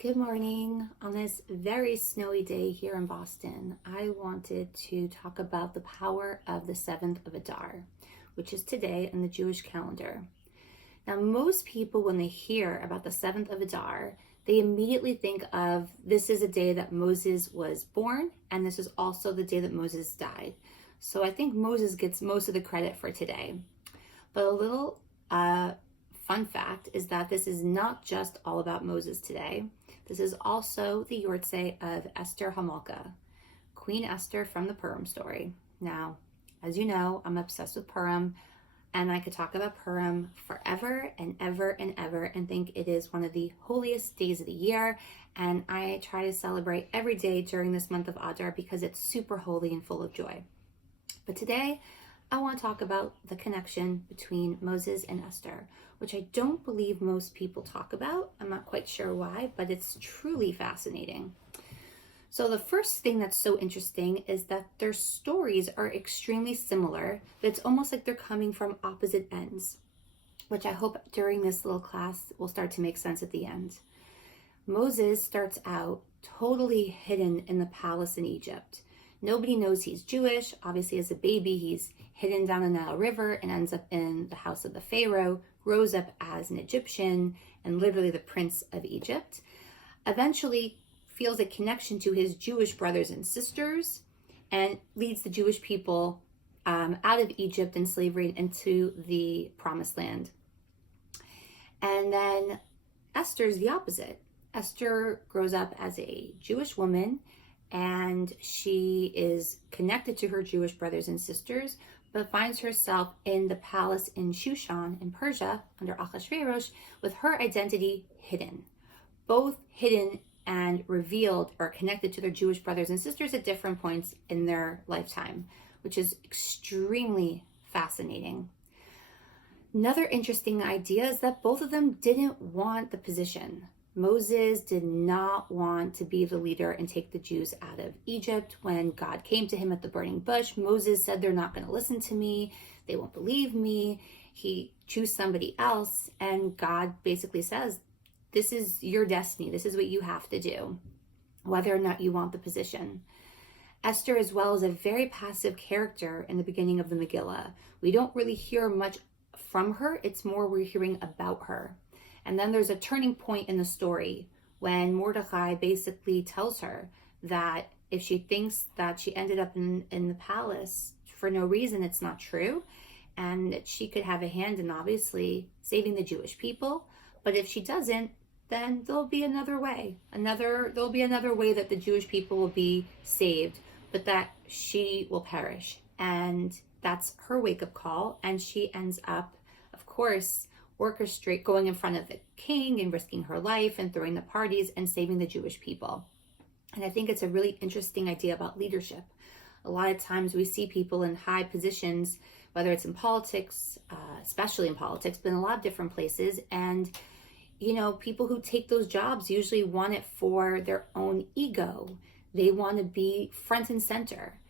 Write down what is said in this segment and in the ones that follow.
Good morning. On this very snowy day here in Boston, I wanted to talk about the power of the 7th of Adar, which is today in the Jewish calendar. Now, most people, when they hear about the 7th of Adar, they immediately think of this is a day that Moses was born, and this is also the day that Moses died. So I think Moses gets most of the credit for today. But a little fun fact is that this is not just all about Moses today. This is also the yortzeit of Esther Hamalka, Queen Esther from the Purim story. Now, as you know, I'm obsessed with Purim, and I could talk about Purim forever and ever and ever and think it is one of the holiest days of the year. And I try to celebrate every day during this month of Adar because it's super holy and full of joy. But today, I want to talk about the connection between Moses and Esther, which I don't believe most people talk about. I'm not quite sure why, but it's truly fascinating. So the first thing that's so interesting is that their stories are extremely similar. It's almost like they're coming from opposite ends, which I hope during this little class will start to make sense at the end. Moses starts out totally hidden in the palace in Egypt. Nobody knows he's Jewish. Obviously, as a baby, he's hidden down the Nile River and ends up in the house of the Pharaoh, grows up as an Egyptian and literally the prince of Egypt. Eventually feels a connection to his Jewish brothers and sisters and leads the Jewish people out of Egypt and slavery into the promised land. And then Esther's the opposite. Esther grows up as a Jewish woman, and she is connected to her Jewish brothers and sisters, but finds herself in the palace in Shushan in Persia under Ahasuerus with her identity hidden. Both hidden and revealed or connected to their Jewish brothers and sisters at different points in their lifetime, which is extremely fascinating. Another interesting idea is that both of them didn't want the position. Moses did not want to be the leader and take the Jews out of Egypt. When God came to him at the burning bush, Moses said, they're not going to listen to me. They won't believe me. He chose somebody else. And God basically says, this is your destiny. This is what you have to do, whether or not you want the position. Esther, as well, is a very passive character in the beginning of the Megillah. We don't really hear much from her. It's more we're hearing about her. And then there's a turning point in the story when Mordecai basically tells her that if she thinks that she ended up in the palace for no reason, it's not true. And that she could have a hand in obviously saving the Jewish people. But if she doesn't, then there'll be another way. There'll be another way that the Jewish people will be saved, but that she will perish. And that's her wake-up call. And she ends up, of course, going in front of the king and risking her life and throwing the parties and saving the Jewish people. And I think it's a really interesting idea about leadership. A lot of times we see people in high positions, whether it's in politics, especially in politics, but in a lot of different places. And, people who take those jobs usually want it for their own ego. They want to be front and center.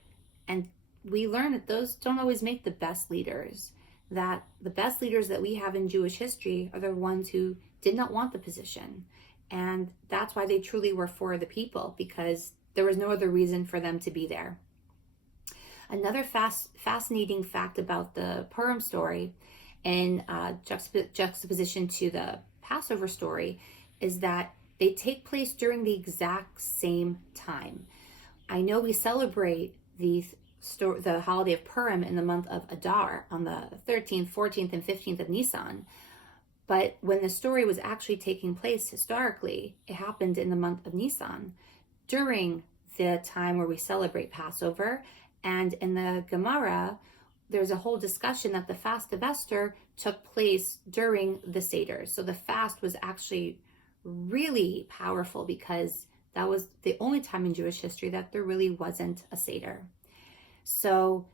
And we learn that those don't always make the best leaders. That the best leaders that we have in Jewish history are the ones who did not want the position. And that's why they truly were for the people, because there was no other reason for them to be there. Another fascinating fact about the Purim story in juxtaposition to the Passover story is that they take place during the exact same time. I know we celebrate the holiday of Purim in the month of Adar on the 13th, 14th, and 15th of Nisan. But when the story was actually taking place historically, it happened in the month of Nisan during the time where we celebrate Passover. And in the Gemara, there's a whole discussion that the fast of Esther took place during the Seder. So the fast was actually really powerful because that was the only time in Jewish history that there really wasn't a Seder. So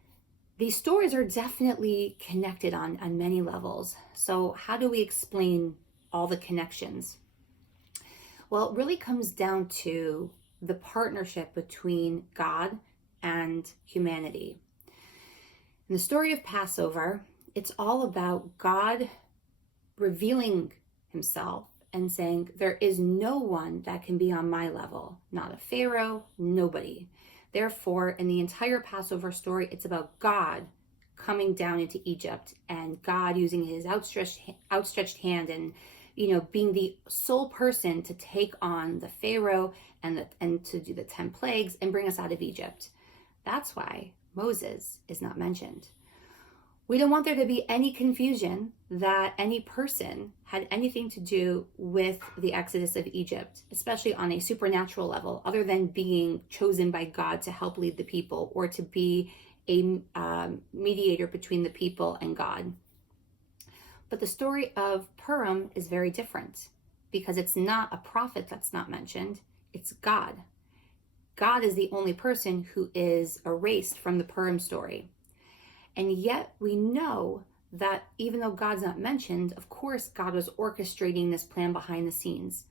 these stories are definitely connected on many levels. So how do we explain all the connections? Well, it really comes down to the partnership between God and humanity. In the story of Passover, it's all about God revealing himself and saying, there is no one that can be on my level, not a Pharaoh, nobody. Therefore, in the entire Passover story, it's about God coming down into Egypt and God using his outstretched hand and, being the sole person to take on the Pharaoh and to do the 10 plagues and bring us out of Egypt. That's why Moses is not mentioned. We don't want there to be any confusion that any person had anything to do with the Exodus of Egypt, especially on a supernatural level, other than being chosen by God to help lead the people or to be a mediator between the people and God. But the story of Purim is very different because it's not a prophet that's not mentioned, it's God. God is the only person who is erased from the Purim story. And yet we know that even though God's not mentioned, of course, God was orchestrating this plan behind the scenes.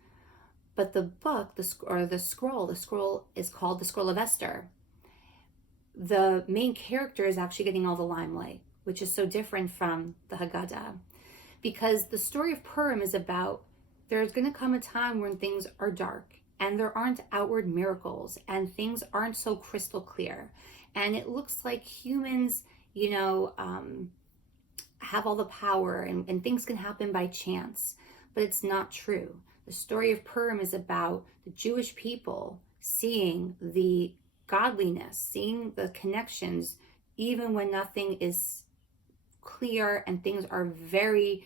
But the book, the scroll is called the Scroll of Esther. The main character is actually getting all the limelight, which is so different from the Haggadah. Because the story of Purim is about there's going to come a time when things are dark and there aren't outward miracles and things aren't so crystal clear. And it looks like humans have all the power and things can happen by chance, but it's not true. The story of Purim is about the Jewish people seeing the godliness, seeing the connections, even when nothing is clear and things are very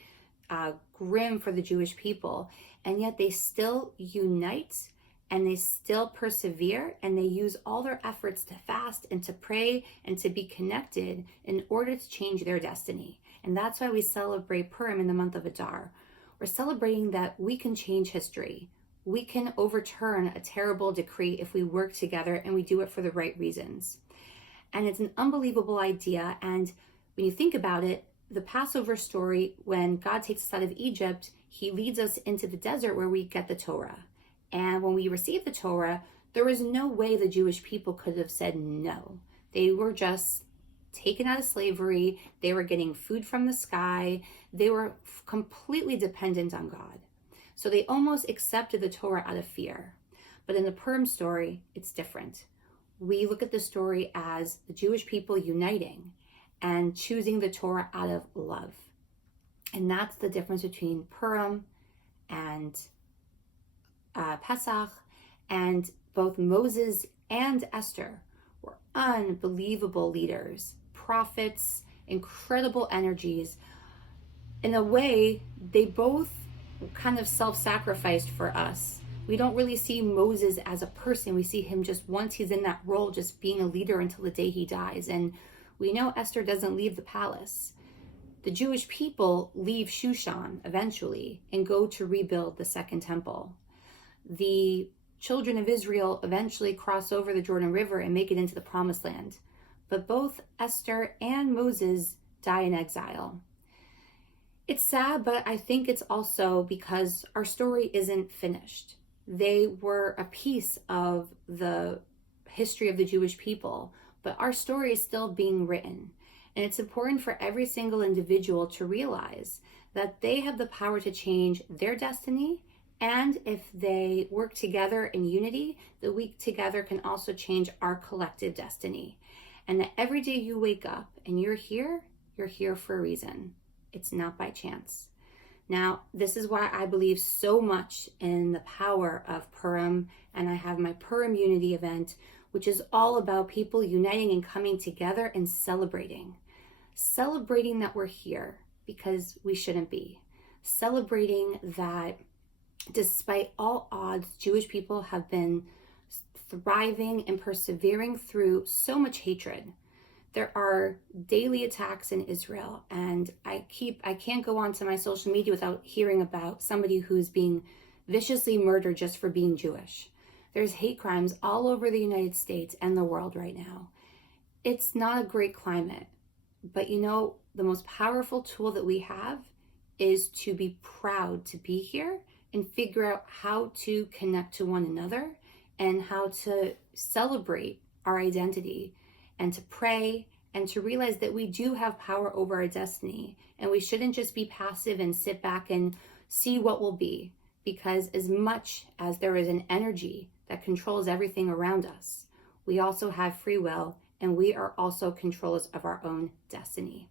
grim for the Jewish people, and yet they still unite and they still persevere and they use all their efforts to fast and to pray and to be connected in order to change their destiny. And that's why we celebrate Purim in the month of Adar. We're celebrating that we can change history. We can overturn a terrible decree if we work together and we do it for the right reasons. And it's an unbelievable idea. And when you think about it, the Passover story, when God takes us out of Egypt, he leads us into the desert where we get the Torah. And when we receive the Torah, there was no way the Jewish people could have said no. They were just taken out of slavery. They were getting food from the sky. They were completely dependent on God. So they almost accepted the Torah out of fear. But in the Purim story, it's different. We look at the story as the Jewish people uniting and choosing the Torah out of love. And that's the difference between Purim and Pesach. And both Moses and Esther were unbelievable leaders, prophets, incredible energies. In a way, they both kind of self-sacrificed for us. We don't really see Moses as a person. We see him just once he's in that role, just being a leader until the day he dies. And we know Esther doesn't leave the palace. The Jewish people leave Shushan eventually and go to rebuild the second temple. The children of Israel eventually cross over the Jordan River and make it into the Promised Land. But both Esther and Moses die in exile. It's sad, but I think it's also because our story isn't finished. They were a piece of the history of the Jewish people, but our story is still being written. And it's important for every single individual to realize that they have the power to change their destiny. And if they work together in unity, the we together can also change our collective destiny. And that every day you wake up and you're here for a reason. It's not by chance. Now, this is why I believe so much in the power of Purim, and I have my Purim Unity event, which is all about people uniting and coming together and celebrating. Celebrating that we're here because we shouldn't be. Celebrating that despite all odds, Jewish people have been thriving and persevering through so much hatred. There are daily attacks in Israel, and I can't go onto my social media without hearing about somebody who's being viciously murdered just for being Jewish. There's hate crimes all over the United States and the world right now. It's not a great climate, but the most powerful tool that we have is to be proud to be here and figure out how to connect to one another and how to celebrate our identity and to pray and to realize that we do have power over our destiny, and we shouldn't just be passive and sit back and see what will be. because as much as there is an energy that controls everything around us, we also have free will, and we are also controllers of our own destiny.